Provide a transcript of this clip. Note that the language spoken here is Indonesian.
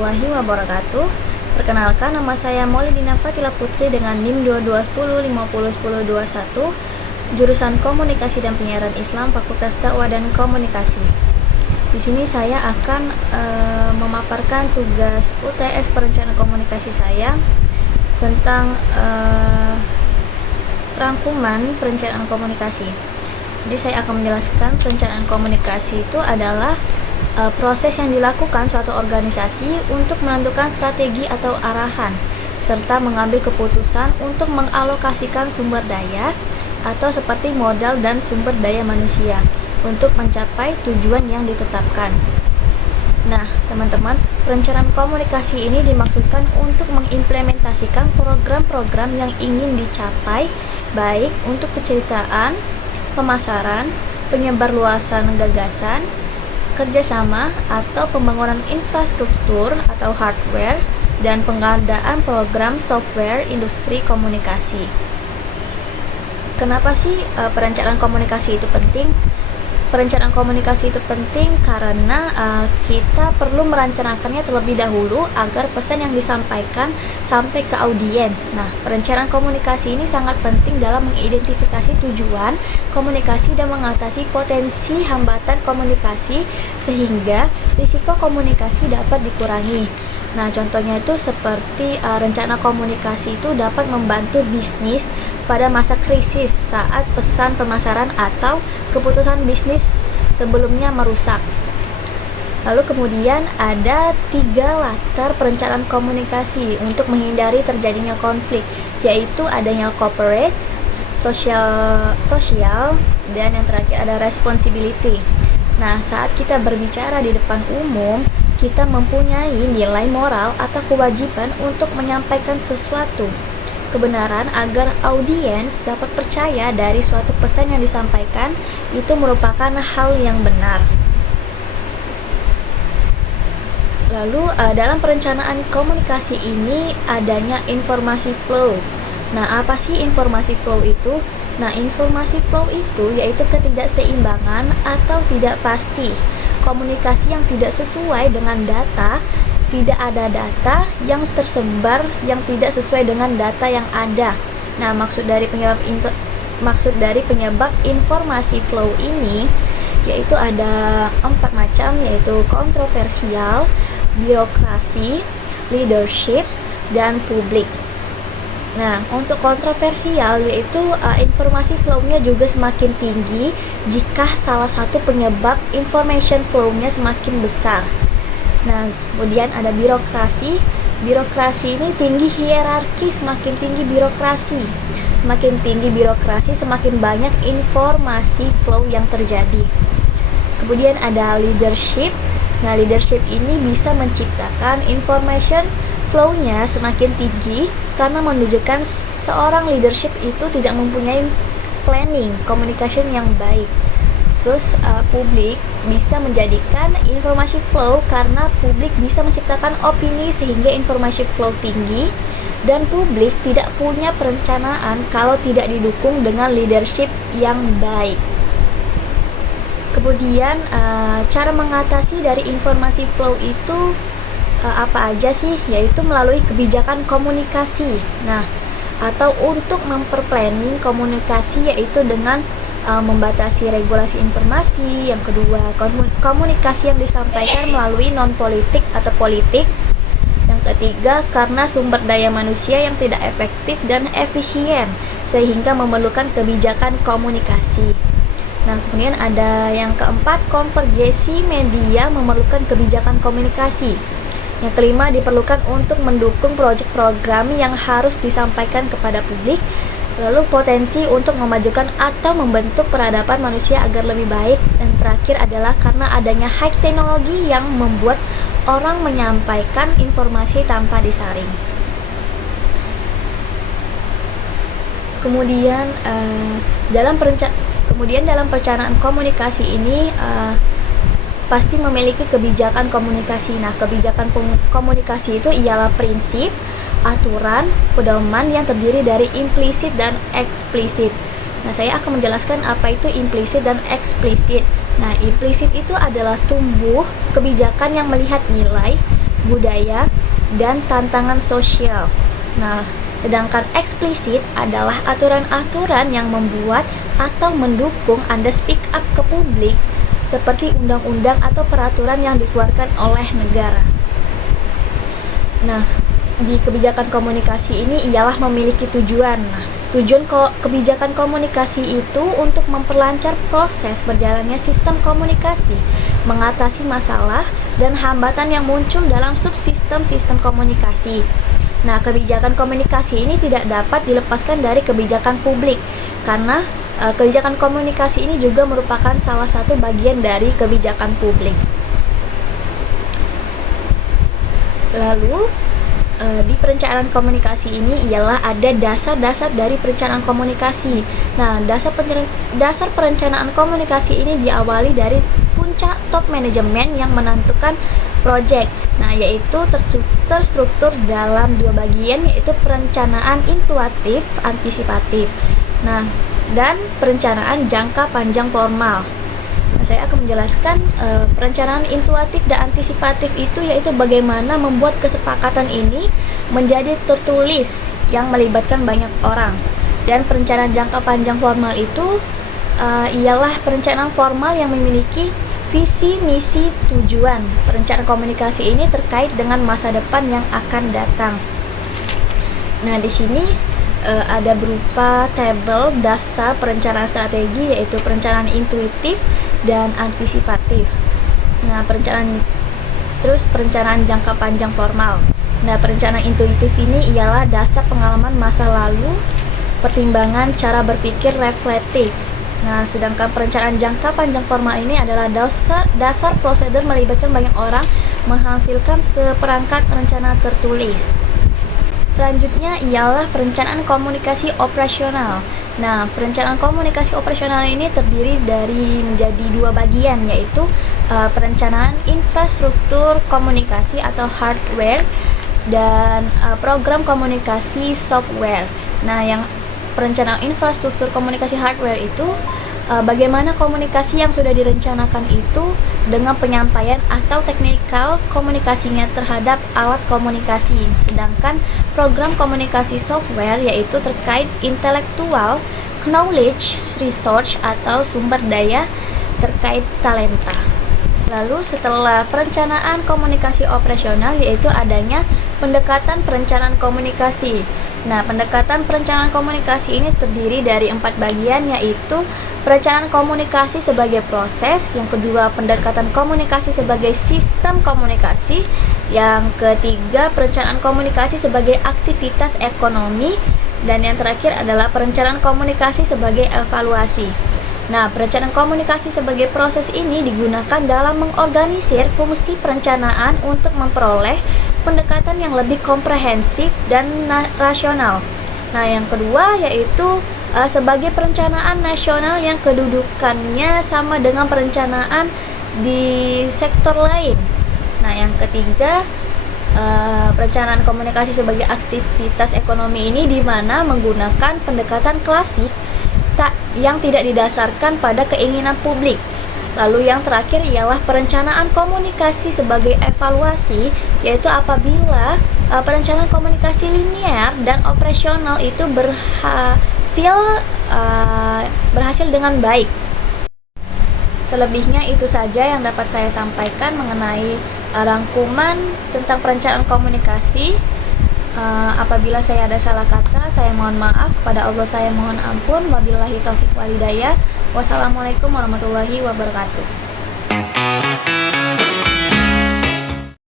warahmatullahi wabarakatuh. Perkenalkan, nama saya Maulidina Fatila Putri dengan NIM 2210501021, jurusan Komunikasi dan Penyiaran Islam, Fakultas Dakwah dan Komunikasi. Di sini saya akan memaparkan tugas UTS perencanaan komunikasi saya tentang rangkuman perencanaan komunikasi. Jadi saya akan menjelaskan perencanaan komunikasi itu adalah proses yang dilakukan suatu organisasi untuk menentukan strategi atau arahan, serta mengambil keputusan untuk mengalokasikan sumber daya atau seperti modal dan sumber daya manusia untuk mencapai tujuan yang ditetapkan. Nah, teman-teman, perencanaan komunikasi ini dimaksudkan untuk mengimplementasikan program-program yang ingin dicapai, baik untuk penceritaan, pemasaran, penyebarluasan gagasan, kerjasama atau pembangunan infrastruktur atau hardware, dan pengadaan program software industri komunikasi. Kenapa sih perencanaan komunikasi itu penting? Perencanaan komunikasi itu penting karena kita perlu merencanakannya terlebih dahulu agar pesan yang disampaikan sampai ke audiens. Nah, perencanaan komunikasi ini sangat penting dalam mengidentifikasi tujuan komunikasi dan mengatasi potensi hambatan komunikasi sehingga risiko komunikasi dapat dikurangi. Nah, contohnya itu seperti rencana komunikasi itu dapat membantu bisnis pada masa krisis saat pesan pemasaran atau keputusan bisnis sebelumnya merusak. Lalu kemudian ada 3 latar perencanaan komunikasi untuk menghindari terjadinya konflik, yaitu adanya corporate, social, dan yang terakhir ada responsibility. Nah, saat kita berbicara di depan umum, kita mempunyai nilai moral atau kewajiban untuk menyampaikan sesuatu kebenaran agar audiens dapat percaya dari suatu pesan yang disampaikan itu merupakan hal yang benar. Lalu dalam perencanaan komunikasi ini adanya informasi flow. Nah, apa sih informasi flow itu? Nah, informasi flow itu yaitu ketidakseimbangan atau tidak pasti, komunikasi yang tidak sesuai dengan data, tidak ada data yang tersebar yang tidak sesuai dengan data yang ada. Nah, maksud dari penyebab informasi flow ini yaitu ada 4 macam, yaitu kontroversial, birokrasi, leadership, dan publik. Nah, untuk kontroversial yaitu informasi flow-nya juga semakin tinggi jika salah satu penyebab information flow-nya semakin besar. Nah, kemudian ada birokrasi. Birokrasi ini tinggi hierarki, semakin tinggi birokrasi. Semakin tinggi birokrasi, semakin banyak informasi flow yang terjadi. Kemudian ada leadership. Nah, leadership ini bisa menciptakan information flow-nya semakin tinggi karena menunjukkan seorang leadership itu tidak mempunyai planning, communication yang baik. Terus publik bisa menjadikan informasi flow karena publik bisa menciptakan opini sehingga informasi flow tinggi, dan publik tidak punya perencanaan kalau tidak didukung dengan leadership yang baik. Kemudian cara mengatasi dari informasi flow itu apa aja sih? Yaitu melalui kebijakan komunikasi. Nah, atau untuk memperplanning komunikasi yaitu dengan membatasi regulasi informasi. Yang kedua, komunikasi yang disampaikan melalui non-politik atau politik. Yang ketiga, karena sumber daya manusia yang tidak efektif dan efisien sehingga memerlukan kebijakan komunikasi. Nah, kemudian ada yang keempat, konvergensi media memerlukan kebijakan komunikasi. Yang kelima, diperlukan untuk mendukung proyek-program yang harus disampaikan kepada publik. Lalu potensi untuk memajukan atau membentuk peradaban manusia agar lebih baik. Dan terakhir adalah karena adanya high teknologi yang membuat orang menyampaikan informasi tanpa disaring. Kemudian dalam perencanaan komunikasi ini pasti memiliki kebijakan komunikasi. Nah, kebijakan komunikasi itu ialah prinsip, aturan, pedoman yang terdiri dari implisit dan eksplisit. Nah, saya akan menjelaskan apa itu implisit dan eksplisit. Nah, implisit itu adalah tumbuh kebijakan yang melihat nilai, budaya, dan tantangan sosial. Nah, sedangkan eksplisit adalah aturan-aturan yang membuat atau mendukung Anda speak up ke publik, seperti undang-undang atau peraturan yang dikeluarkan oleh negara. Nah, di kebijakan komunikasi ini ialah memiliki tujuan. Nah, tujuan kebijakan komunikasi itu untuk memperlancar proses berjalannya sistem komunikasi, mengatasi masalah dan hambatan yang muncul dalam subsistem sistem komunikasi. Nah, kebijakan komunikasi ini tidak dapat dilepaskan dari kebijakan publik, karena kebijakan komunikasi ini juga merupakan salah satu bagian dari kebijakan publik. Lalu, di perencanaan komunikasi ini ialah ada dasar-dasar dari perencanaan komunikasi. Nah, dasar perencanaan komunikasi ini diawali dari puncak top manajemen yang menentukan proyek. Nah, yaitu terstruktur dalam dua bagian, yaitu perencanaan intuitif antisipatif. Nah, dan perencanaan jangka panjang formal. Nah, saya akan menjelaskan perencanaan intuitif dan antisipatif itu, yaitu bagaimana membuat kesepakatan ini menjadi tertulis yang melibatkan banyak orang. Dan perencanaan jangka panjang formal itu ialah perencanaan formal yang memiliki visi, misi, tujuan. Perencanaan komunikasi ini terkait dengan masa depan yang akan datang. Nah, di sini ada berupa tabel dasar perencanaan strategi, yaitu perencanaan intuitif dan antisipatif. Nah, perencanaan jangka panjang formal. Nah, perencanaan intuitif ini ialah dasar pengalaman masa lalu, pertimbangan cara berpikir reflektif. Nah, sedangkan perencanaan jangka panjang formal ini adalah dasar prosedur melibatkan banyak orang menghasilkan seperangkat rencana tertulis. Selanjutnya ialah perencanaan komunikasi operasional. Nah, perencanaan komunikasi operasional ini terdiri dari menjadi dua bagian, yaitu perencanaan infrastruktur komunikasi atau hardware dan program komunikasi software. Nah, yang perencanaan infrastruktur komunikasi hardware itu bagaimana komunikasi yang sudah direncanakan itu dengan penyampaian atau teknikal komunikasinya terhadap alat komunikasi. Sedangkan program komunikasi software yaitu terkait intellectual knowledge resource atau sumber daya terkait talenta. Lalu setelah perencanaan komunikasi operasional yaitu adanya pendekatan perencanaan komunikasi. Nah, pendekatan perencanaan komunikasi ini terdiri dari 4 bagian, yaitu perencanaan komunikasi sebagai proses, yang kedua pendekatan komunikasi sebagai sistem komunikasi, yang ketiga perencanaan komunikasi sebagai aktivitas ekonomi, dan yang terakhir adalah perencanaan komunikasi sebagai evaluasi. Nah, perencanaan komunikasi sebagai proses ini digunakan dalam mengorganisir fungsi perencanaan untuk memperoleh pendekatan yang lebih komprehensif dan rasional. Nah, yang kedua yaitu sebagai perencanaan nasional yang kedudukannya sama dengan perencanaan di sektor lain. Nah, yang ketiga perencanaan komunikasi sebagai aktivitas ekonomi ini di mana menggunakan pendekatan klasik yang tidak didasarkan pada keinginan publik. Lalu yang terakhir ialah perencanaan komunikasi sebagai evaluasi, yaitu apabila perencanaan komunikasi linear dan operasional itu berhasil dengan baik. Selebihnya itu saja yang dapat saya sampaikan mengenai rangkuman tentang perencanaan komunikasi. Apabila saya ada salah kata, saya mohon maaf. Kepada Allah saya mohon ampun. Wabillahi taufiq walhidayah. Wassalamualaikum warahmatullahi wabarakatuh.